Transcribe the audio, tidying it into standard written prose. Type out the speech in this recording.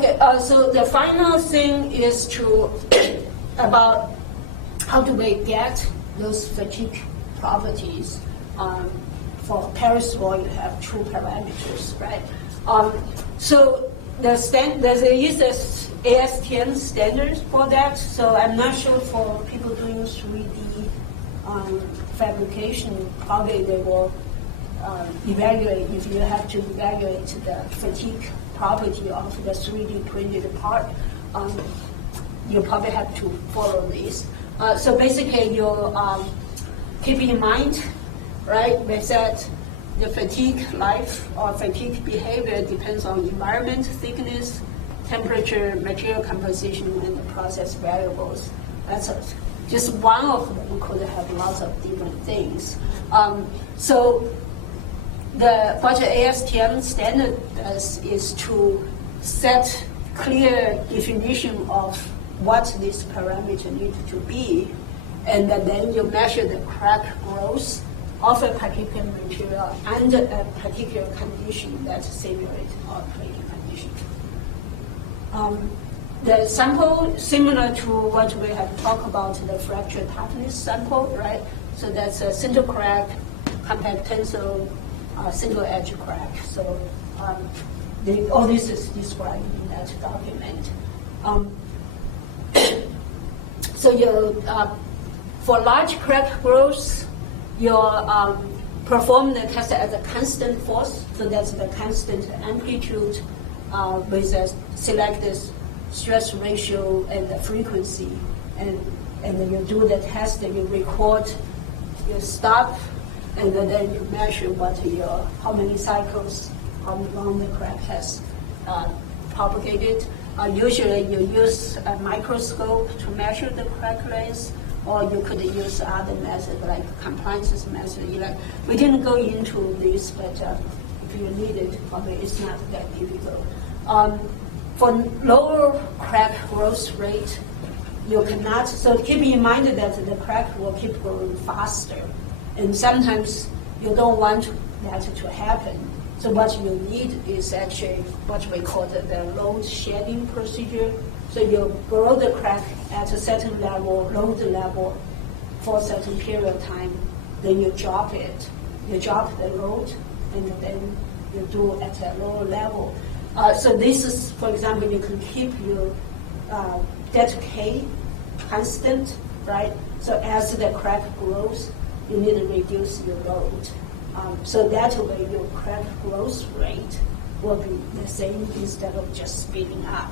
Okay, so the final thing is about how do we get those fatigue properties. For Paris law, you have two parameters, right? So there is this ASTM standard for that, so I'm not sure for people doing 3D fabrication, probably they will evaluate, if you have to evaluate the fatigue property of the 3D printed part, you probably have to follow this. So basically you keep in mind, right, we said the fatigue life or fatigue behavior depends on environment, thickness, temperature, material composition, and the process variables. That's just one of them could have lots of different things. So what the ASTM standard does is to set clear definition of what this parameter needs to be, and then you measure the crack growth of a particular material under a particular condition that simulates our plating condition. The sample, similar to what we have talked about, the fracture toughness sample, right? So that's a single crack, compact tensile, single edge crack. So all this is described in that document. So for large crack growth, you perform the test at a constant force, so that's the constant amplitude with a selected stress ratio and the frequency, and then you do the test and you record your stop, and then you measure how many cycles, how long the crack has propagated. Usually you use a microscope to measure the crack length, or you could use other methods like compliance method. We didn't go into this, but if you need it, probably it's not that difficult. For lower crack growth rate, you cannot, so keep in mind that the crack will keep growing faster. And sometimes you don't want that to happen. So what you need is actually what we call the load shedding procedure. So you grow the crack at a certain level, load level for a certain period of time, then you drop it. You drop the load, and then you do at a lower level. So this is, for example, you can keep your delta K constant, right? So as the crack grows, you need to reduce your load. So that way your crack growth rate will be the same instead of just speeding up.